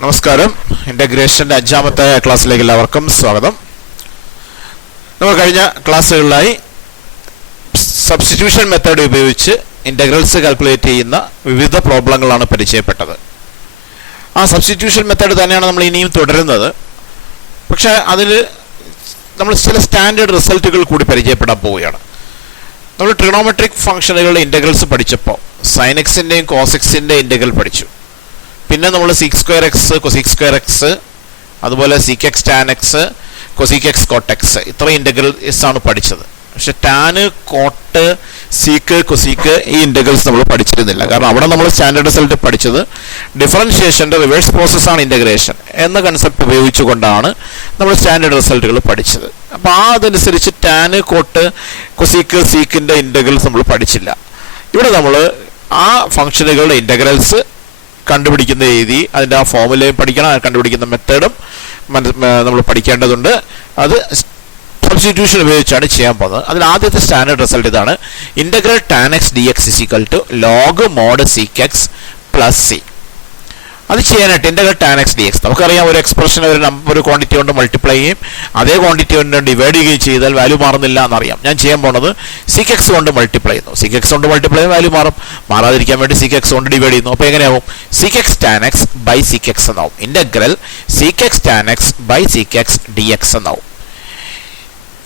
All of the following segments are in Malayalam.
നമസ്കാരം. ഇൻ്റഗ്രേഷൻ്റെ അഞ്ചാമത്തെ ക്ലാസ്സിലേക്ക് എല്ലാവർക്കും സ്വാഗതം. നമ്മൾ കഴിഞ്ഞ ക്ലാസ്സുകളിലായി സബ്സ്റ്റിറ്റ്യൂഷൻ മെത്തേഡ് ഉപയോഗിച്ച് ഇൻ്റഗ്രൽസ് കാൽക്കുലേറ്റ് ചെയ്യുന്ന വിവിധ പ്രോബ്ലങ്ങളാണ് പരിചയപ്പെട്ടത്. ആ സബ്സ്റ്റിറ്റ്യൂഷൻ മെത്തേഡ് തന്നെയാണ് നമ്മൾ ഇനിയും തുടരുന്നത്. പക്ഷേ അതിൽ നമ്മൾ ചില സ്റ്റാൻഡേർഡ് റിസൾട്ടുകൾ കൂടി പരിചയപ്പെടാൻ പോവുകയാണ്. നമ്മൾ ട്രിഗണോമെട്രിക് ഫംഗ്ഷനുകളുടെ ഇൻ്റഗ്രൽസ് പഠിച്ചപ്പോൾ സൈൻ എക്സിൻ്റെയും കോസ് എക്സിൻ്റെ ഇൻ്റഗ്രൽ പഠിച്ചു. പിന്നെ നമ്മൾ sec square x cosec square x, അതുപോലെ sec x tan x, cosec x cot x, ഇത്ര ഇൻ്റഗ്രൽസ് ആണ് പഠിച്ചത്. പക്ഷെ ടാന്, കോട്ട്, സീക്ക്, കൊസീക്ക് ഈ ഇൻ്റഗ്രൽസ് നമ്മൾ പഠിച്ചിരുന്നില്ല. കാരണം അവിടെ നമ്മൾ സ്റ്റാൻഡേർഡ് റിസൾട്ട് പഠിച്ചത് ഡിഫറൻഷിയേഷൻ്റെ റിവേഴ്സ് പ്രോസസ്സാണ് ഇൻ്റഗ്രേഷൻ എന്ന കൺസെപ്റ്റ് ഉപയോഗിച്ചുകൊണ്ടാണ് നമ്മൾ സ്റ്റാൻഡേർഡ് റിസൾട്ടുകൾ പഠിച്ചത്. അപ്പോൾ അതനുസരിച്ച് ടാന്, കോട്ട്, കൊസീക്ക്, സീക്കിൻ്റെ ഇൻ്റഗ്രൽസ് നമ്മൾ പഠിച്ചില്ല. ഇവിടെ നമ്മൾ ആ ഫംഗ്ഷനുകളുടെ ഇൻ്റഗ്രൽസ് കണ്ടുപിടിക്കുന്ന രീതി, അതിൻ്റെ ആ ഫോമുലയും പഠിക്കണം, കണ്ടുപിടിക്കുന്ന മെത്തേഡും നമ്മൾ പഠിക്കേണ്ടതുണ്ട്. അത് സബ്സ്റ്റിറ്റ്യൂഷൻ ഉപയോഗിച്ചാണ് ചെയ്യാൻ പോകുന്നത്. അതിൽ ആദ്യത്തെ സ്റ്റാൻഡേർഡ് റിസൾട്ട് ഇതാണ്: integral tan x d x is equal to log mod sec x plus c. അത് ചെയ്യാനായിട്ട് integral tan x d x നമുക്കറിയാം, ഒരു എക്സ്പ്രഷൻ ഒരു ക്വാണ്ടിറ്റി കൊണ്ട് മൾട്ടിപ്ലൈ ചെയ്യും, അതേ ക്വാണ്ടിറ്റി കൊണ്ട് ഡിവൈഡ് ചെയ്യുകയും ചെയ്താൽ വാല്യൂ മാറുന്നില്ല എന്നറിയാം. ഞാൻ ചെയ്യാൻ പോണത് സീക്ക് എക്സ് കൊണ്ട് മൾട്ടിപ്ലൈ ചെയ്യുന്നു. സീക്ക് എക്സ് കൊണ്ട് മൾട്ടിപ്ലൈ ചെയ്യും, വാല്യൂ മാറാതിരിക്കാൻ വേണ്ടി സീക്ക് എക്സ് കൊണ്ട് ഡിവൈഡ് ചെയ്യുന്നു. അപ്പോൾ എങ്ങനെയാവും? Sec x tan x by sec x എന്നാവും. Integral sec x tan x by sec x d x എന്നാവും.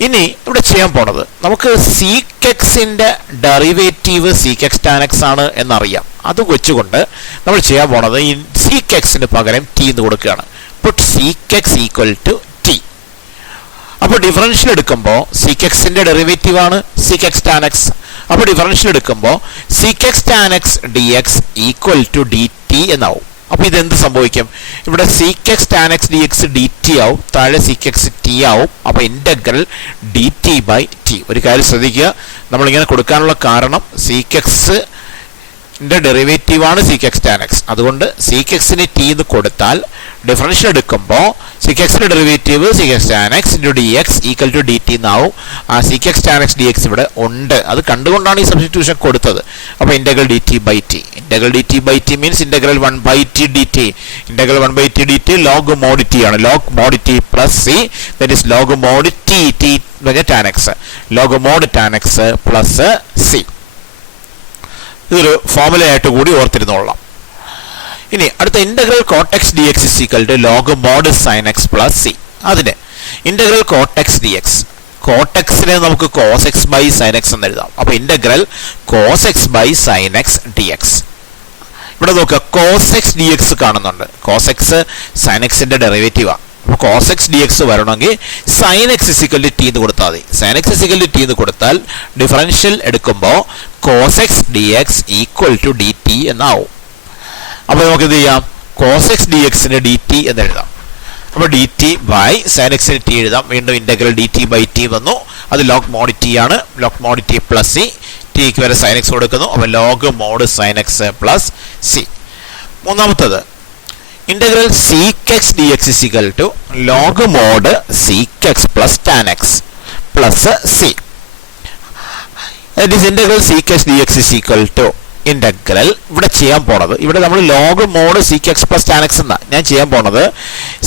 ഇനി ഇവിടെ ചെയ്യാൻ പോണത്, നമുക്ക് സീക്ക് എക്സിൻ്റെ derivative sec x tan x ആണ് എന്നറിയാം. അത് വെച്ചുകൊണ്ട് നമ്മൾ ചെയ്യാൻ പോണത് ഈ സീക്ക് എക്സിന് പകരം ടി എന്ന് കൊടുക്കുകയാണ്. Put sec x equal to t. അപ്പോൾ ഡിഫറൻഷ്യൽ എടുക്കുമ്പോൾ സീക്ക് എക്സിൻ്റെ ഡെറിവേറ്റീവ് ആണ് സീക്ക് എക്സ് ടാൻ എക്സ്. അപ്പോൾ ഡിഫറൻഷ്യൽ എടുക്കുമ്പോൾ sec x tan x d x equal to d t എന്നാവും. അപ്പോൾ ഇതെന്ത് സംഭവിക്കും? ഇവിടെ sec x tan x d x d t ആവും, താഴെ സീക്ക് എക്സ് ടി ആവും. അപ്പോൾ integral d t by t. ഒരു കാര്യം ശ്രദ്ധിക്കുക, നമ്മളിങ്ങനെ കൊടുക്കാനുള്ള കാരണം സീക്ക് എക്സിൻ്റെ ഡെറിവേറ്റീവാണ് സീക്ക് എക്സ് ടാൻ എക്സ്. അതുകൊണ്ട് സീക്ക് എക്സിന് ടി എന്ന് കൊടുത്താൽ ഡിഫറൻഷ്യൽ എടുക്കുമ്പോൾ സീക്ക് എക്സിൻ്റെ derivative sec x tan x into d x equal to d t എന്നാവും. ആ sec x tan x d x ഇവിടെ ഉണ്ട്, അത് കണ്ടുകൊണ്ടാണ് ഈ സബ്സ്റ്റിറ്റ്യൂഷൻ കൊടുത്തത്. അപ്പോൾ integral d t by t. Integral d t by t means integral 1 by t d t. Integral 1 by t d t log mod t ആണ്. Log mod t plus c, that is log mod t t എന്ന് പറഞ്ഞാൽ tan x, log mod tan x plus c. ഇതൊരു ഫോമുലയായിട്ട് കൂടി ഓർത്തിരുന്നോളാം. ഇനി അടുത്ത integral cot x d x is equal to log mod sine x plus c. അതിന് integral cot x d x, cot എക്സിനെ നമുക്ക് cos x by sine x എന്ന് എഴുതാം. അപ്പോൾ integral cos x by sine x d x. ഇവിടെ നോക്കുക, കോസ് എക്സ് ഡി എക്സ് കാണുന്നുണ്ട്. കോസ് എക്സ് സൈൻ എക്സിൻ്റെ ഡെറിവേറ്റീവാണ്. അപ്പോൾ കോസ് എക്സ് ഡി എക്സ് വരണമെങ്കിൽ sine x is equal to t എന്ന് കൊടുത്താൽ മതി. Sine x is equal to t എന്ന് കൊടുത്താൽ ഡിഫറൻഷ്യൽ എടുക്കുമ്പോൾ cos x d x equal to d t എന്നാവും. അപ്പോൾ നമുക്ക് എന്ത് ചെയ്യാം? കോസ് എക്സ് ഡി എക്സിന് ഡി ടി എന്ന് എഴുതാം. അപ്പോൾ ഡി ടി ബൈ സൈൻ എക്സിന് ടി എഴുതാം. വീണ്ടും integral d t by t വന്നു. അത് ലോഗ് മോഡ് ടി ആണ്. Log mod t plus c. ടിക്ക് വരെ സൈൻ എക്സ് കൊടുക്കുന്നു. അപ്പോൾ log mod sine x plus c. മൂന്നാമത്തത് integral sec x d x is equal to log mod sec x plus tan x plus c. That is integral sec x d x is equal to integral, ഇവിടെ ചെയ്യാൻ പോണത്, ഇവിടെ നമ്മൾ log mod sec x plus tan x എന്നാണ് ഞാൻ ചെയ്യാൻ പോണത്.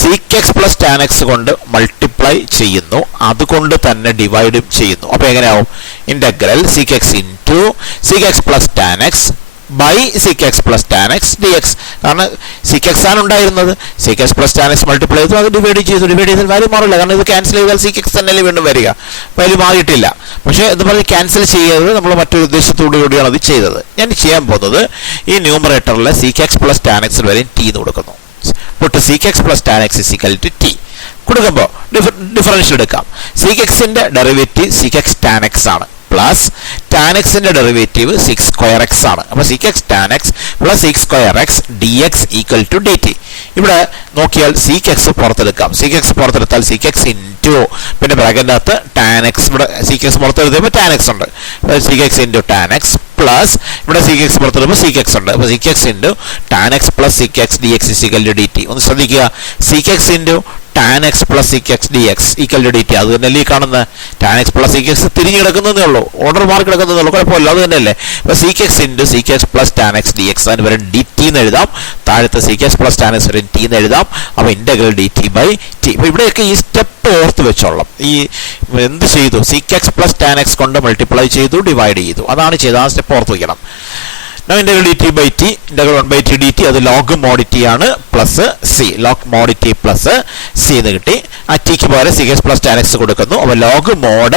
Sec x plus tan x കൊണ്ട് മൾട്ടിപ്ലൈ ചെയ്യുന്നു, അതുകൊണ്ട് തന്നെ ഡിവൈഡും ചെയ്യുന്നു. അപ്പോൾ എങ്ങനെയാവും? Integral sec x into sec x plus tan x by sec x plus tan x d x. കാരണം സീക്ക് എക്സ് ആണ് ഉണ്ടായിരുന്നത്, sec x plus tan x multiply ചെയ്തു, അത് ഡിവൈഡ് ചെയ്തു. ഡിവൈഡ് ചെയ്താൽ വാല്യൂ മാറില്ല, കാരണം ഇത് ക്യാൻസൽ ചെയ്താൽ സീക്ക് എക്സ് തന്നെയല്ലേ വീണ്ടും വരിക, വാല്യൂ മാറിയിട്ടില്ല. പക്ഷേ എന്ന് പറഞ്ഞ് ക്യാൻസൽ ചെയ്യരുത്, നമ്മൾ മറ്റൊരു ഉദ്ദേശത്തോടു കൂടിയാണ് അത് ചെയ്തത്. ഞാൻ ചെയ്യാൻ പോകുന്നത് ഈ ന്യൂമറേറ്ററിൽ sec x plus tan x വരെ ടി എന്ന് കൊടുക്കുന്നു. Put sec x plus tan x is equal to t കൊടുക്കുമ്പോൾ ഡിഫറൻഷ്യൽ എടുക്കാം. സീക്ക് എക്സിൻ്റെ derivative sec x tan x ആണ്, പ്ലസ് ടാൻ എക്സിൻ്റെ ഡെറിവേറ്റീവ് സിക്സ് സ്ക്വയർ എക്സ് ആണ്. അപ്പോൾ sec x tan x plus sec square x d x equal to d t. ഇവിടെ നോക്കിയാൽ സീക്ക് എക്സ് പുറത്തെടുക്കാം. സീക്ക് എക്സ് പുറത്തെടുത്താൽ സീക്ക് എക്സ് ഇൻറ്റു പിന്നെ ബ്രാക്കറ്റിൻ്റെ അകത്ത് ടാൻ എക്സ്, ഇവിടെ സീക്ക് എക്സ് പുറത്തെടുത്തപ്പോൾ ടാൻ എക്സ് ഉണ്ട്. Sec x into tan x plus ഇവിടെ സീക്ക് എക്സ് പുറത്തെടുപ്പോൾ സീക്ക് എക്സ് ഉണ്ട്. അപ്പോൾ sec x into tan x plus sec x d x is equal to d t. ഒന്ന് ശ്രദ്ധിക്കുക, sec x into tan x plus sec x d x equal to d t. അത് തന്നെയല്ലേ ഈ കാണുന്ന tan x plus sec x തിരിഞ്ഞ് കിടക്കുന്നതേ ഉള്ളൂ, ഓർഡർ മാർക്ക് കിടക്കുന്നതേ ഉള്ളൂ, കുഴപ്പമില്ല, അത് തന്നെയല്ലേ. ഇപ്പോൾ sec x into sec x plus tan x d x അതിന് വരെ ഡി ടി എന്ന് എഴുതാം, താഴത്തെ sec x plus tan x വരെ ടി എന്ന് എഴുതാം. അപ്പോൾ integral d t by t. അപ്പോൾ ഇവിടെയൊക്കെ ഈ സ്റ്റെപ്പ് ഓർത്ത് വെച്ചോളാം. ഈ എന്ത് ചെയ്തു, sec x plus tan x കൊണ്ട് മൾട്ടിപ്ലൈ ചെയ്തു, ഡിവൈഡ് ചെയ്തു, അതാണ് ചെയ്തത്. ആ സ്റ്റെപ്പ് ഓർത്ത് വയ്ക്കണം. Now integral dt by t, integral 1 by t dt അത് log mod t ആണ്, plus c, log mod t plus c എന്ന് കിട്ടി. ആ ടിക്ക് പകരം sec x plus tan x കൊടുക്കുന്നു. അപ്പോൾ log mod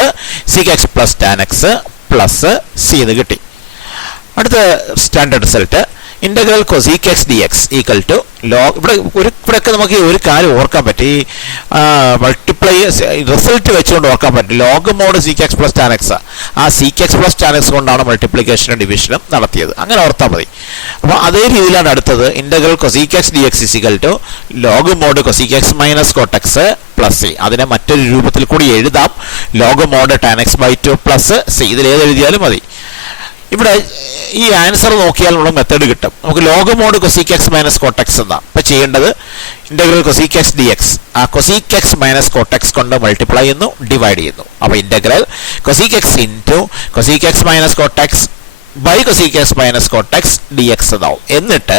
sec x plus tan x plus c എന്ന് കിട്ടി. അടുത്ത standard result integral cosec x dx equal to log. ഇവിടെയൊക്കെ നമുക്ക് ഒരു കാര്യം ഓർക്കാൻ പറ്റും, ഈ മൾട്ടിപ്ലൈ റിസൾട്ട് വെച്ചുകൊണ്ട് ഓർക്കാൻ പറ്റും. Log mod sec x plus tan x, ആ sec x plus tan x കൊണ്ടാണ് മൾട്ടിപ്ലിക്കേഷനും ഡിവിഷനും നടത്തിയത്, അങ്ങനെ ഓർത്താൽ മതി. അപ്പോൾ അതേ രീതിയിലാണ് അടുത്തത്. Integral cosec x dx equal to log mod cosec x minus cot x plus c. അതിനെ മറ്റൊരു രൂപത്തിൽ കൂടി എഴുതാം, log mod tan x by two plus c. ഇതിലേത് എഴുതിയാലും മതി. ഇവിടെ ഈ ആൻസർ നോക്കിയാൽ നമ്മൾ മെത്തേഡ് കിട്ടും. നമുക്ക് log mod cosec x minus cot x എന്നാ. ഇപ്പം ചെയ്യേണ്ടത് ഇന്റഗ്രൽ cosec x dx ആ cosec x minus cot x കൊണ്ട് മൾട്ടിപ്ലൈ ചെയ്യുന്നു, ഡിവൈഡ് ചെയ്യുന്നു. അപ്പോൾ integral cosec x into cosec x minus cot x by cosec x minus cot x d x എന്നാവും. എന്നിട്ട്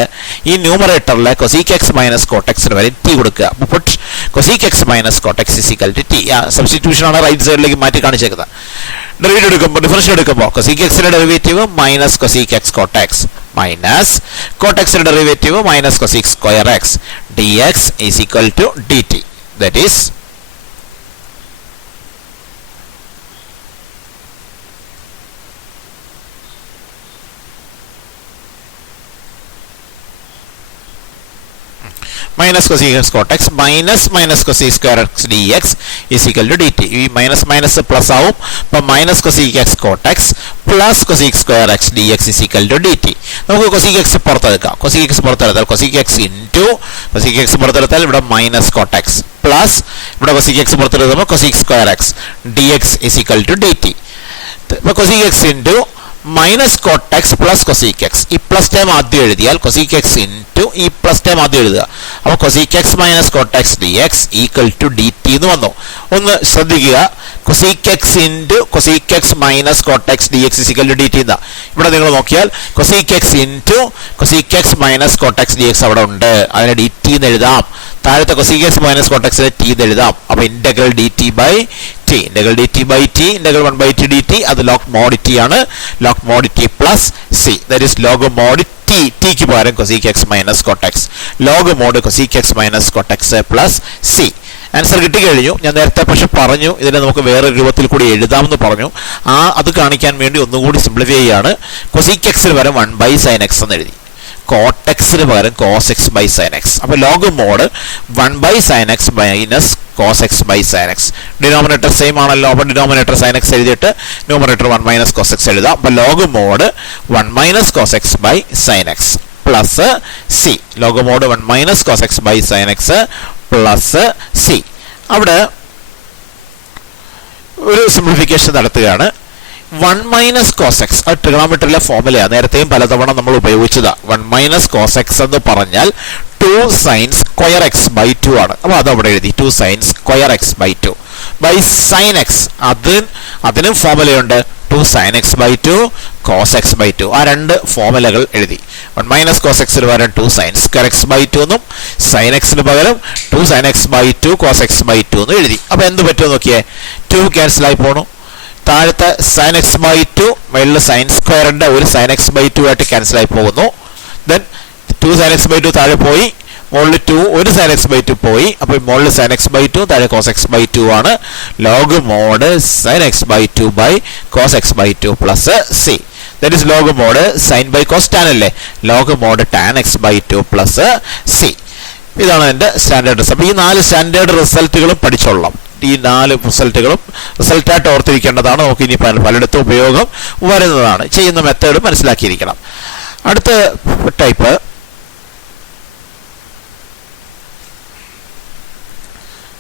ഈ ന്യൂമറേറ്ററിലെ cosec x മൈനസ് കോട്ട് എക്സിന് വരെ ടി കൊടുക്കുക. Put cosec x minus cot x is equal to t. സബ്സ്റ്റിറ്റ്യൂഷനാണ് right സൈഡിലേക്ക് മാറ്റി കാണിച്ചേക്കുന്നത്. ഡെറിവേറ്റീവ് എടുക്കുമ്പോൾ, ഡിഫറൻഷ്യൽ എടുക്കുമ്പോൾ cosec x ന്റെ derivative minus cosec x cot x minus cot എക്സിന്റെ derivative minus cosec square x d x is equal to d t. That is minus cosec x cot x minus cosec square x d x is equal to d t. ഈ മൈനസ് മൈനസ് പ്ലസ് ആവും. അപ്പം minus cosec x cot x plus cosec square x d x is equal to d t. നമുക്ക് cosec x പുറത്തെടുക്കാം. cosec x പുറത്തെടുത്താൽ cosec x into cosec x പുറത്തെടുത്താൽ ഇവിടെ മൈനസ് കോട്ട് എക്സ് പ്ലസ് ഇവിടെ cosec x പുറത്തെടുക്കുമ്പോൾ cosec square x d x is equal to d t. ഇപ്പോൾ cosec x into minus cot x plus cosec x, ഈ പ്ലസ് ടൈം ആദ്യം എഴുതിയാൽ cosec x ഇൻറ്റു ഈ പ്ലസ് ടൈം ആദ്യം എഴുതുക. അപ്പോൾ cosec x minus cot x d x equal to d t എന്ന് വന്നു. ഒന്ന് ശ്രദ്ധിക്കുക, cosec x into cosec x minus cot x d x equal to d t എന്നാ. ഇവിടെ നിങ്ങൾ നോക്കിയാൽ cosec x into cosec x minus cot x d x അവിടെ ഉണ്ട്, അതിനെ ഡി ടി എന്ന് എഴുതാം. താഴത്തെ cosec x മൈനസ് കോട്ട് എക്സിനെ ടി എന്ന് എഴുതാം. അപ്പോൾ integral d t by t, integral d t by t, integral 1 by t d t, അത് ലോഗ് മോഡ് ടി ആണ്. Log mod t plus c, that is log mod t. ടിക്ക് പകരം cosec x minus cot x, log mod cosec x minus cot x plus c. Answer കിട്ടിക്കഴിഞ്ഞു. ഞാൻ നേരത്തെ പക്ഷെ പറഞ്ഞു ഇതിനെ നമുക്ക് വേറെ രൂപത്തിൽ കൂടി എഴുതാമെന്ന് പറഞ്ഞു. അത് കാണിക്കാൻ വേണ്ടി ഒന്നുകൂടി സിംപ്ലിഫൈ ചെയ്യാണ്. cosec x പകരം 1 ബൈ സൈൻ എക്സ് എന്ന് എഴുതി, കോട്ട് എക്സിന് പകരം cos x by sine x. അപ്പോൾ log mod 1 by sine x minus cos x by sine x. Denominator same ആണല്ലോ. അപ്പോൾ ഡിനോമിനേറ്റർ സൈൻ എക്സ് എഴുതിയിട്ട് ന്യൂമറേറ്റർ 1 മൈനസ് കോസ് എക്സ് എഴുതാം. അപ്പോൾ log mod 1 minus cos x by sine x plus c. Log mod 1 minus cos x by sine x plus c. അവിടെ ഒരു സിംപ്ലിഫിക്കേഷൻ നടത്തുകയാണ്. 1 മൈനസ് കോസ് എക്സ് അത് ട്രിഗണോമെട്രിയിലെ ഫോർമുലയാണ്, നേരത്തെയും പലതവണ നമ്മൾ ഉപയോഗിച്ചതാണ്. 1 മൈനസ് കോസ് എക്സ് എന്ന് പറഞ്ഞാൽ 2 സൈൻ സ്ക്വയർ എക്സ് ബൈ 2 ആണ്. അപ്പോൾ അതവിടെ എഴുതി 2 sine square x by 2 by sine x. അതിനും ഫോർമുലയുണ്ട്, 2 sine x by 2 cos x by 2. ആ രണ്ട് ഫോർമുലകൾ എഴുതി. 1 മൈനസ് കോസ് എക്സിന് പകരം 2 സൈൻ സ്ക്വയർ എക്സ് ബൈ 2 എന്നും സൈൻ എക്സിന് പകരം 2 sine x by 2 cos x by 2 എന്നും എഴുതി. അപ്പോൾ എന്ത് പറ്റുമോ നോക്കിയേ, 2 ക്യാൻസലായി പോകണു. താഴത്തെ സൈൻ എക്സ് ബൈ 2 മേളിൽ സൈൻ സ്ക്വയറിൻ്റെ ഒരു സൈൻ എക്സ് ബൈ 2 ആയിട്ട് ക്യാൻസലായി പോകുന്നു. ദെൻ 2 സൈൻ എക്സ് ബൈ 2 താഴെ പോയി, മുകളിൽ 2 ഒരു സൈൻ എക്സ് ബൈ 2 പോയി. അപ്പോൾ മുകളിൽ സൈൻ എക്സ് ബൈ 2 താഴെ കോസ് എക്സ് ബൈ 2 ആണ്. Log mod sine x by 2 by cos x by 2 plus c. That is log mod sine by cos tan അല്ലേ, log mod tan x by 2 plus c. ഇതാണ് എൻ്റെ സ്റ്റാൻഡേർഡ് റിസൾട്ട്. അപ്പോൾ ഈ 4 സ്റ്റാൻഡേർഡ് റിസൾട്ടുകളും പഠിച്ചോളാം. ഈ 4 റിസൾട്ടുകളും റിസൾട്ടായിട്ട് ഓർത്തിരിക്കേണ്ടതാണ്. നമുക്ക് ഇനി പലയിടത്തും ഉപയോഗം വരുന്നതാണ്. ചെയ്യുന്ന മെത്തേഡ് മനസ്സിലാക്കിയിരിക്കണം. അടുത്ത ടൈപ്പ്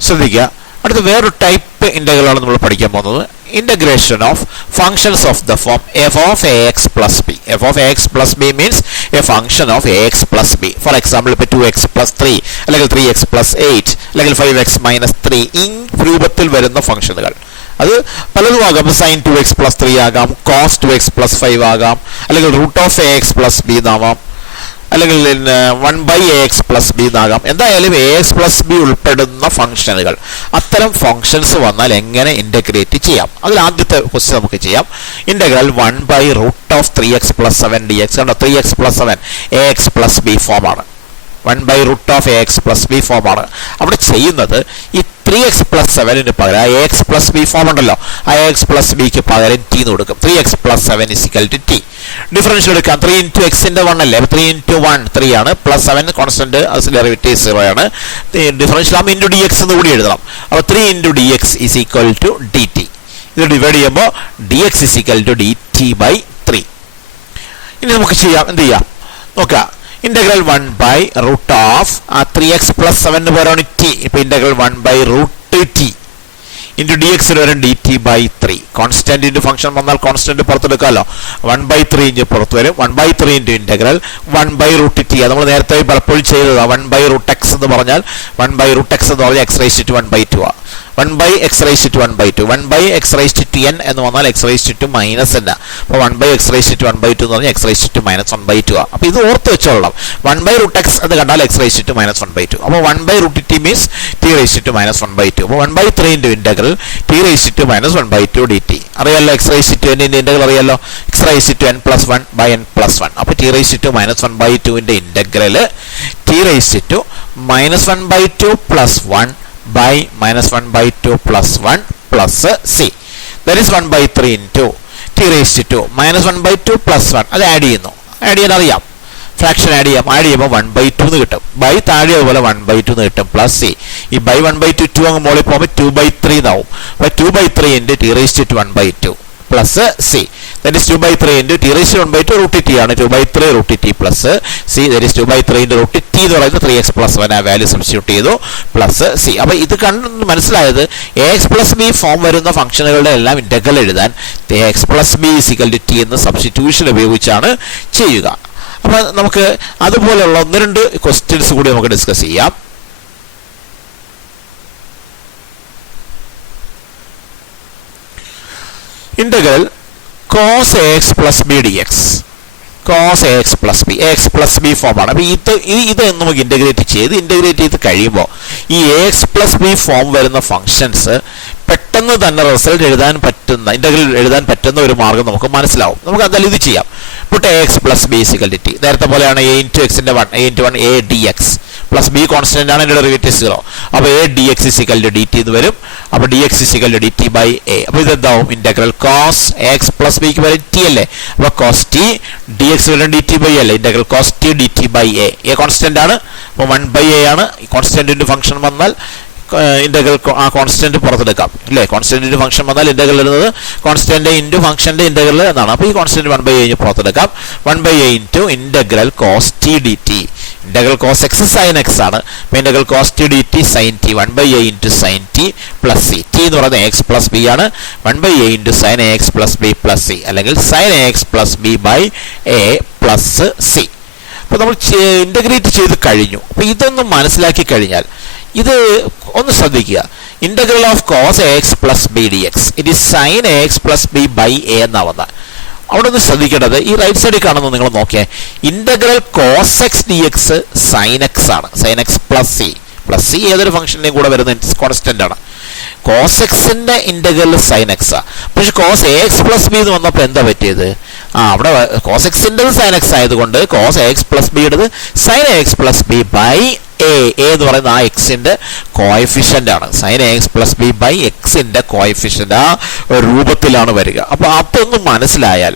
ശ്രദ്ധിക്കുക. അടുത്ത വേറൊരു ടൈപ്പ് ഇൻ്റഗ്രലാണ് നമ്മൾ പഠിക്കാൻ പോകുന്നത്. integration of functions of the form f of ax plus b. f of ax plus b means A function of A x plus B. For example ഇപ്പോൾ 2x+3 അല്ലെങ്കിൽ 3x+8 അല്ലെങ്കിൽ 5x-3 ഈ രൂപത്തിൽ വരുന്ന ഫംഗ്ഷനുകൾ അത് പലതും ആകാം. sin 2x+3 ആകാം, cos 2x+5 ആകാം, അല്ലെങ്കിൽ √(ax+b) എന്നാവാം, അല്ലെങ്കിൽ 1/ax+b എന്നാകാം. എന്തായാലും ax+b ഉൾപ്പെടുന്ന ഫംഗ്ഷനുകൾ, അത്തരം ഫംഗ്ഷൻസ് വന്നാൽ എങ്ങനെ ഇൻ്റഗ്രേറ്റ് ചെയ്യാം? അതിൽ ആദ്യത്തെ ക്വസ്റ്റ്യൻ നമുക്ക് ചെയ്യാം. Integral 1/√3x+7 dx. കണ്ടോ, 3x+7 ax+b ഫോമാണ്. 1/√ax+b ഫോമാണ്. അവിടെ ചെയ്യുന്നത് ഈ 3x+7 പകരം ax+b ഫോം ഉണ്ടല്ലോ, ആ ax+bക്ക് പകരം t എന്ന് കൊടുക്കും. 3x+7 = t. ഡിഫറൻഷ്യൽ എടുക്കാം. 3 × x-ന്റെ 1 അല്ലേ, 3 × 1 3 ആണ്, +7 കോൺസ്റ്റന്റ്, ഡെറിവേറ്റീവ് 0 ആണ്. ഡിഫറൻഷ്യൽ ആകുമ്പോൾ ഇൻറ്റു dx എന്ന് കൂടി എഴുതണം. അപ്പോൾ 3 × dx = dt. ഇത് ഡിവൈഡ് ചെയ്യുമ്പോൾ dx = dt/3. ഇനി നമുക്ക് ചെയ്യാം, എന്ത് ചെയ്യാം നോക്കാം. ഇന്റഗ്രൽ 1/√3x+7 പകരമാണ് t. ഇപ്പൊ ഇന്റഗ്രൽ 1/√t ഇൻറ്റു dx വരും dt/3. കോൺസ്റ്റന്റ് ഇൻറ്റു ഫംഗ്ഷൻ വന്നാൽ കോൺസ്റ്റന്റ് പുറത്തെടുക്കാമല്ലോ. 1/3 പുറത്ത് വരും. 1/3 ഇൻറ്റു ഇന്റഗ്രൽ 1/√t. അത് നമ്മൾ നേരത്തെ പലപ്പോഴും ചെയ്തതാണ്. 1/√x എന്ന് പറഞ്ഞാൽ 1/√x എന്ന് പറഞ്ഞാൽ x⁻²/2 ആണ്. 1/x⁻²/2 1/x⁻n എന്ന് വന്നാൽ x⁻⁻n. അപ്പോൾ 1/x⁻²/2 എന്ന് പറഞ്ഞാൽ x⁻⁻1/2 ആണ്. അപ്പോൾ ഇത് ഓർത്ത് വെച്ചോളണം. 1/√x എന്ന് കണ്ടാൽ x⁻⁻1/2. അപ്പോൾ 1/√t മീൻസ് t⁻⁻1/2. അപ്പോൾ 1/3 ഇൻറ്റു ഇന്റഗ്രൽ t⁻⁻1/2 dt. അറിയാലോ, x⁻n ഇന്റഗ്രൽ അറിയാലോ, x⁻n+1/n+1. അപ്പോൾ t⁻⁻1/2 integral t⁻⁻1/2 + 1 by -1/2 + 1 plus c. That is 1/3 into t⁻⁻1/2 + 1. അത് ആഡ് ചെയ്യാൻ അറിയാം. ഫ്രാക്ഷൻ ആഡ് ചെയ്യുമ്പോൾ 1/2 എന്ന് കിട്ടും. ബൈ താഴെ അതുപോലെ 1/2 എന്ന് കിട്ടും, പ്ലസ് സി. ഈ ബൈ 1/2 2 അങ്ങ് മുകളിൽ പോകുമ്പോൾ 2/3 എന്നാവും. അപ്പോൾ 2/3 into t⁻⁻1/2 plus c. That is 2/3 into t⁻⁻1/2 √t ആണ്. 2/3 √t plus c. That is 2/3 into √t എന്ന് പറയുന്നത് 3x+1 ആ വാല്യൂ സബ്സ്റ്റിറ്റ്യൂട്ട് ചെയ്തു, പ്ലസ് സി. അപ്പോൾ ഇത് കണ്ട് മനസ്സിലായത് ax+b ഫോം വരുന്ന ഫംഗ്ഷനുകളുടെ എല്ലാം ഇന്റഗ്രൽ എഴുതാൻ ax+b = t എന്ന് സബ്സ്റ്റിറ്റ്യൂഷൻ ഉപയോഗിച്ചാണ് ചെയ്യുക. അപ്പോൾ നമുക്ക് അതുപോലെയുള്ള 1-2 ക്വസ്റ്റ്യൻസ് കൂടി നമുക്ക് ഡിസ്കസ് ചെയ്യാം. Integral cos ax+b dx. cos ax+b ax+b ഫോമാണ്. അപ്പോൾ ഇത് നമുക്ക് ഇന്റഗ്രേറ്റ് ചെയ്ത് കഴിയുമ്പോൾ ഈ ax+b ഫോം വരുന്ന ഫംഗ്ഷൻസ് പെട്ടെന്ന് തന്നെ റിസൾട്ട് എഴുതാൻ പറ്റുന്ന, ഇന്റഗ്രൽ എഴുതാൻ പറ്റുന്ന ഒരു മാർഗം നമുക്ക് മനസ്സിലാവും. നമുക്ക് എന്തായാലും ഇത് ചെയ്യാം. Puttu ax+b = t. നേരത്തെ പോലെയാണ് a × x-ന്റെ 1 a × 1 a dx plus b constant ആണ്, എൻ്റെ ഡെറിവേറ്റീവ് 0. അപ്പോൾ a dx = dt എന്ന് വരും. അപ്പോൾ dx = dt/a. അപ്പോൾ ഇതെന്താവും, ഇന്റഗ്രൽ cos ax+b ക്ക് വരെ t അല്ലേ, അപ്പോൾ cos t dx വരും dt/a അല്ലേ, integral cos t dt/a. a constant ആണ്, അപ്പോൾ 1/a ആണ്. കോൺസ്റ്റന്റ് ഇൻറ്റു ഫംഗ്ഷൻ വന്നാൽ ഇന്റഗ്രൽ ആ കോൺസ്റ്റന്റ് പുറത്തെടുക്കാം അല്ലേ. കോൺസ്റ്റന്റ് ഇൻറ്റു ഫംഗ്ഷൻ വന്നാൽ ഇന്റഗ്രൽ വരുന്നത് കോൺസ്റ്റന്റ് ഇൻറ്റു ഫംഗ്ഷന്റെ ഇന്റഗ്രൽ എന്നാണ്. അപ്പോൾ ഈ constant 1/a പുറത്തെടുക്കാം. 1/a into integral cos t dt. Integral cos x sin x ആണ്. അപ്പോൾ integral cos t dt sin t. 1/a into sin t plus c. t എന്ന് പറയുന്നത് ax+b ആണ്. 1/a into sin ax+b plus c, അല്ലെങ്കിൽ sin ax+b/a പ്ലസ് c. അപ്പോൾ നമ്മൾ ഇന്റഗ്രേറ്റ് ചെയ്ത് കഴിഞ്ഞു. അപ്പോൾ ഇതൊന്നും മനസ്സിലാക്കി കഴിഞ്ഞാൽ ഇത് ഒന്ന് ശ്രദ്ധിക്കുക. Integral of cos ax+b dx it is sin ax+b/a എന്നാവുന്ന. അവിടെ ഒന്ന് ശ്രദ്ധിക്കേണ്ടത്, ഈ റൈറ്റ് സൈഡിൽ കാണുന്നത് നിങ്ങൾ നോക്കിയേ, integral cos x dx sin x ആണ്. sin x plus C. Plus C ഏതൊരു ഫംഗ്ഷൻ്റെയും കൂടെ വരുന്ന കോൺസ്റ്റന്റ് ആണ്. cos x-ന്റെ ഇന്റഗ്രൽ sin x ആ. പക്ഷെ cos ax+b എന്ന് വന്നപ്പോൾ എന്താ പറ്റിയത്? അവിടെ cos x-ൻ്റെ sin x ആയതുകൊണ്ട് cos ax+b-യുടേത് sin ax+b/a. എന്ന് പറയുന്ന ആ എക്സിന്റെ കോഎഫിഷ്യന്റ് ആണ്. sin ax+b/x-ന്റെ കോഎഫിഷ്യന്റ് ആ രൂപത്തിലാണ് വരിക. അപ്പോൾ അതൊന്നും മനസ്സിലായാൽ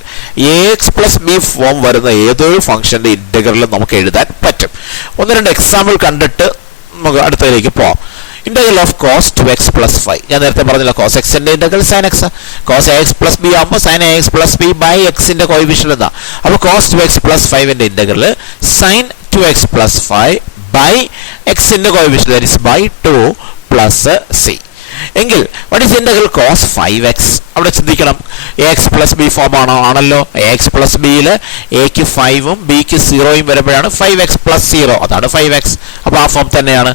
ax+b ഫോം വരുന്ന ഏതൊരു ഫംഗ്ഷന്റെ ഇന്റഗ്രൽ നമുക്ക് എഴുതാൻ പറ്റും. 1-2 എക്സാമ്പിൾ കണ്ടിട്ട് നമുക്ക് അടുത്തതിലേക്ക് പോവാം. Integral of cos 2x + 5. ഞാൻ നേരത്തെ പറഞ്ഞില്ല, cos x-ന്റെ integral sin x. cos ax+b ആകുമ്പോൾ sin ax+b/x-ന്റെ കോഎഫിഷ്യന്റ് എന്താ? അപ്പോൾ cos 2x + 5-ന്റെ ഇന്റഗ്രൽ sin 2x + 5 by x-ന്റെ കോഎഫിഷ്യന്റ്, that is by 2 plus c. എങ്കിൽ what is integral cos 5x? അവിടെ ചിന്തിക്കണം, എക്സ് പ്ലസ് ബി ഫോം ആണല്ലോ. എക്സ് പ്ലസ് ബിയിൽ എക്ക് 5ഉം ബിക്ക് 0യും വരുമ്പോഴാണ് 5x പ്ലസ് 0, അതാണ് 5x. അപ്പോൾ ആ ഫോം തന്നെയാണ്.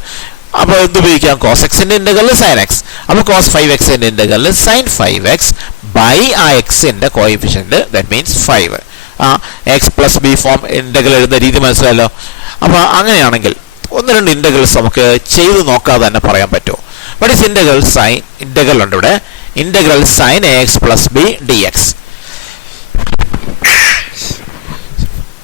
അപ്പോൾ എന്ത് ഉപയോഗിക്കാം? കോസ് എക്സിന്റെ ഇന്റഗ്രൽ സൈൻ എക്സ്. അപ്പോൾ കോസ് 5xന്റെ ഇന്റഗ്രൽ സൈൻ 5x ബൈ ആ എക്സിന്റെ കോഎഫിഷ്യന്റ്, that means 5. X plus b form integral എഴുതുന്ന രീതി മനസ്സിലല്ലോ. അപ്പോൾ അങ്ങനെയാണെങ്കിൽ ഒന്ന് രണ്ട് ഇന്റഗ്രൽസ് നമുക്ക് ചെയ്ത് നോക്കാതെ തന്നെ പറയാൻ പറ്റുമോ? What is integral sine? Integral ഉണ്ട് ഇവിടെ, integral sine x plus b d x.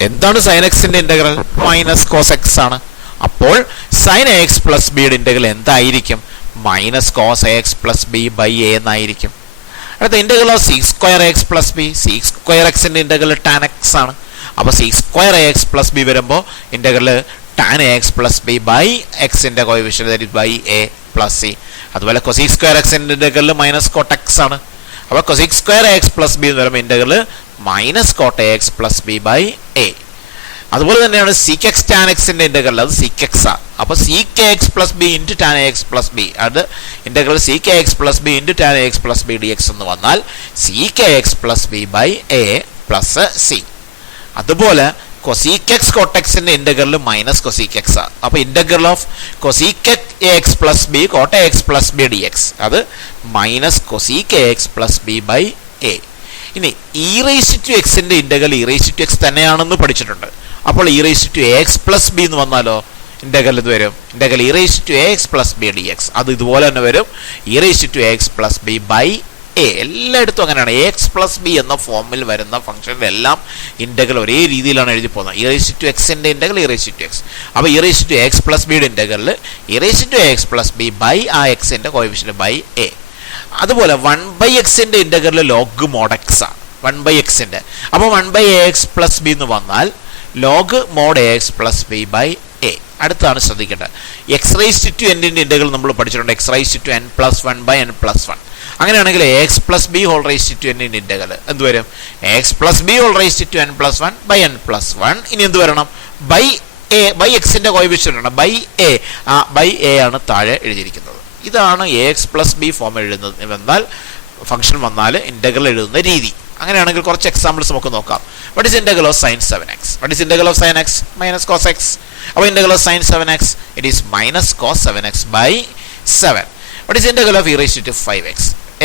എന്താണ് സൈൻ എക്സിന്റെ ഇന്റഗ്രൽ? മൈനസ് കോസ് എക്സ് ആണ്. അപ്പോൾ സൈൻ എക്സ് പ്ലസ് ബിയുടെ ഇന്റഗ്രൽ എന്തായിരിക്കും? Minus cos x plus b by a എന്നായിരിക്കും. അടുത്ത integral of sec square x plus b. Sec square എക്സിന്റെ ഇന്റഗ്രൽ ടാൻ എക്സ് ആണ്. അപ്പോൾ sec square x plus b വരുമ്പോൾ integral tan x plus b by എക്സിന്റെ കോഎഫിഷ്യന്റ്, that is by a plus c. അതുപോലെ കൊസീക് സ്ക്വയർ എക്സിന്റെ ഇന്റഗ്രൽ മൈനസ് കോട്ട് എക്സ് ആണ്. അപ്പോൾ cosec square x plus b എന്ന് പറയുമ്പോൾ integral minus cot x plus b by a. അതുപോലെ തന്നെയാണ് സീക്ക് എക്സ് ടാൻ എക്സിന്റെ ഇന്റഗ്രൽ, അത് സീക്ക് എക്സ് ആണ്. അപ്പോൾ sec x plus b into tan x plus b, അത് integral sec x plus b into tan x plus b d x എന്ന് വന്നാൽ sec x plus b by a plus c. അതുപോലെ കൊസീക് എക്സ് കോട്ട് എക്സിന്റെ ഇന്റഗ്രൽ മൈനസ് കൊസീക് എക്സ് ആണ്. അപ്പോൾ integral of cosec x plus b cot x plus b d x, അത് minus cosec x plus b by a. ഇനി ഇ റൈസ് ടു എക്സിന്റെ integral e raise to x തന്നെയാണെന്ന് പഠിച്ചിട്ടുണ്ട്. അപ്പോൾ e raise to x plus b എന്ന് വന്നാലോ ഇന്റഗ്രൽ ഇത് വരും, integral e raise to x plus b d x. അത് ഇതുപോലെ തന്നെ വരും, e raise to x plus b by a. എല്ലായിടത്തും അങ്ങനെയാണ്. എക്സ് പ്ലസ് ബി എന്ന ഫോമിൽ വരുന്ന ഫംഗ്ഷനിൽ എല്ലാം ഇന്റഗ്രൽ ഒരേ രീതിയിലാണ് എഴുതി പോകുന്നത്. ഇ റൈസ് ടു എക്സിന്റെ integral e raise to x. അപ്പോൾ e raise to x plus ബിയുടെ integral e raise to x plus b by ആ എക്സിന്റെ കോഎഫിഷ്യന്റ് ബൈ എ. അതുപോലെ 1/xന്റെ ഇന്റഗ്രൽ ലോഗ് മോഡ് എക്സ് ആണ്, 1/xന്റെ. അപ്പോൾ 1/x പ്ലസ് ബി എന്ന് വന്നാൽ log mod x plus b by a. അടുത്താണ് ശ്രദ്ധിക്കേണ്ടത്, എക്സ് റൈസ് ടു എന്നിന്റെ ഇന്റഗ്രൽ നമ്മൾ പഠിച്ചിട്ടുണ്ട്, x raise to n plus 1 by n plus 1. അങ്ങനെയാണെങ്കിൽ x plus b whole raise to എന്നിന്റെ ഇന്റഗ്രൽ എന്ത് വരും? X plus b whole raise to n plus 1 by n plus 1. ഇനി എന്ത് വരണം? ബൈ എ, ബൈ എക്സിന്റെ കോഎഫിഷ്യന്റ് ആണ് ബൈ എ. ആ ബൈ എ ആണ് താഴെ എഴുതിയിരിക്കുന്നത്. ഇതാണ് എക്സ് പ്ലസ് ബി ഫോം എഴുതുന്നത് എന്നാൽ ഫംഗ്ഷൻ വന്നാൽ ഇന്റഗ്രൽ എഴുതുന്ന രീതി. അങ്ങനെയാണെങ്കിൽ കുറച്ച് എക്സാമ്പിൾസ് നമുക്ക് നോക്കാം. What is integral of sine 7x? What is integral of sine x? Minus cos x. അപ്പോൾ integral of sine 7x, it is minus cos 7x by 7. What is integral of e raise to 5x?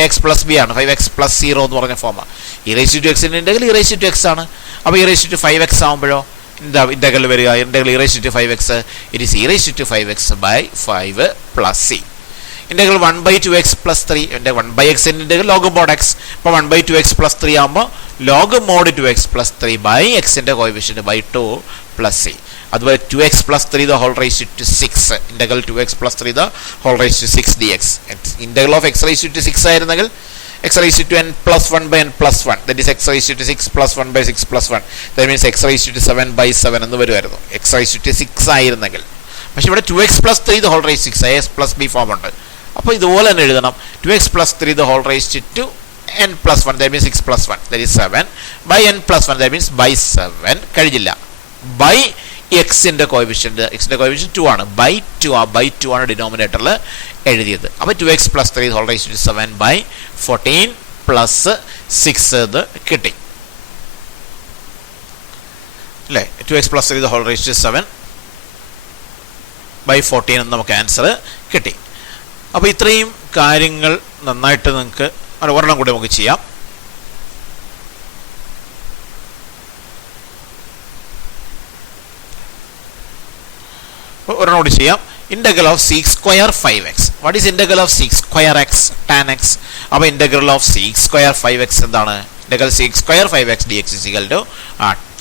X plus b ആണ്, 5x പ്ലസ് 0 എന്ന് പറഞ്ഞ ഫോമാണ്. ഇ റൈസ് ടു എക്സിന്റെ integral e raise to x ആണ്. അപ്പോൾ ഇ റൈസ് ടു 5x ആകുമ്പോഴോ എന്താ ഇന്റഗ്രൽ വരിക? Integral e raise to 5x, it is e raise to 5x by 5 plus c. Integral 1/2x plus 3, 1/x integral log mod x. അപ്പോൾ 1/2x പ്ലസ് 3 ആകുമ്പോൾ log mod 2x plus 3 by എക്സിന്റെ കോഎഫിഷ്യന്റ് ബൈ 2 പ്ലസ് സി. അതുപോലെ 2x plus 3 the whole raise to 6, integral 2x plus 3 the whole raise to 6 dx. Integral of x raise to 6 ആയിരുന്നെങ്കിൽ x raise to n plus 1 by n plus 1, that is x raise to 6 plus 1 by 6 plus 1, that means x raise to 7 by 7 എന്ന് വരുമായിരുന്നു x റൈസ് ടു 6 ആയിരുന്നെങ്കിൽ. പക്ഷെ ഇവിടെ 2x plus 3 the whole raise 6 as plus b form ഉണ്ട്. അപ്പോൾ ഇതുപോലെ തന്നെ എഴുതണം, 2x plus 3 the whole raise to n plus 1, that means 6 plus 1, that is 7 by n plus 1, that means by 7. കഴിഞ്ഞില്ല, ബൈ എക്സിന്റെ കോഎഫിഷ്യന്റ് 2 ആണ്, ബൈ 2. ആ ബൈ 2 ആണ് ഡിനോമിനേറ്ററിൽ എഴുതിയത്. അപ്പോൾ 2x plus 3 whole raise to 7 by 14 plus 6 ഇത് കിട്ടി അല്ലേ? 2x plus 3 whole raise to 7 by 14 എന്ന് നമുക്ക് ആൻസർ കിട്ടി. അപ്പോൾ ഇത്രയും കാര്യങ്ങൾ നന്നായിട്ട് നിങ്ങൾക്ക് ഒരെണ്ണം കൂടി നമുക്ക് ചെയ്യാം. ഒരെണ്ണം കൂടി ചെയ്യാം. Integral of sec square 5x. What is integral of sec square x tan x? അപ്പോൾ integral of sec square 5x എന്താണ്? Integral sec square 5x dx is equal to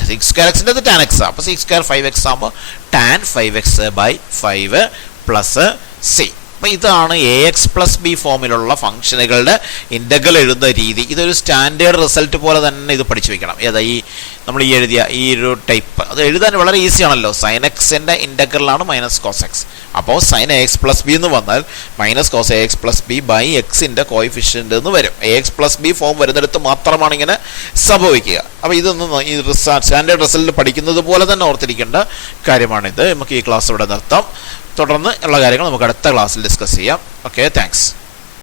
sec square എക്സിൻ്റെ ടാൻ എക്സ്. അപ്പോൾ സീക്സ് സ്ക്വയർ 5x ആകുമ്പോൾ tan 5x by 5 plus C. അപ്പോൾ ഇതാണ് എ എക്സ് പ്ലസ് ബി ഫോമിലുള്ള ഫംഗ്ഷനുകളുടെ ഇൻ്റഗ്രൽ എഴുതുന്ന രീതി. ഇതൊരു സ്റ്റാൻഡേർഡ് റിസൾട്ട് പോലെ തന്നെ ഇത് പഠിച്ചു വെക്കണം. ഏതാ ഈ നമ്മൾ ഈ എഴുതിയ ഈ ഒരു ടൈപ്പ് അത് എഴുതാൻ വളരെ ഈസി ആണല്ലോ. സൈൻ എക്സിൻ്റെ ഇൻ്റഗ്രലാണ് മൈനസ് കോസ് എക്സ്. അപ്പോൾ sine a x plus b എന്ന് വന്നാൽ minus cos a x plus b by എക്സിൻ്റെ കോയിഫിഷ്യൻ്റ് എന്ന് വരും. A x plus b form വരുന്നിടത്ത് മാത്രമാണ് ഇങ്ങനെ സംഭവിക്കുക. അപ്പോൾ ഇതൊന്നും ഈ സ്റ്റാൻഡേർഡ് റിസൾട്ട് പഠിക്കുന്നത് പോലെ തന്നെ ഓർത്തിരിക്കേണ്ട കാര്യമാണിത്. നമുക്ക് ഈ ക്ലാസ് ഇവിടെ നിർത്താം. തുടർന്ന് ഉള്ള കാര്യങ്ങൾ നമുക്ക് അടുത്ത ക്ലാസ്സിൽ ഡിസ്കസ് ചെയ്യാം. Okay, thanks.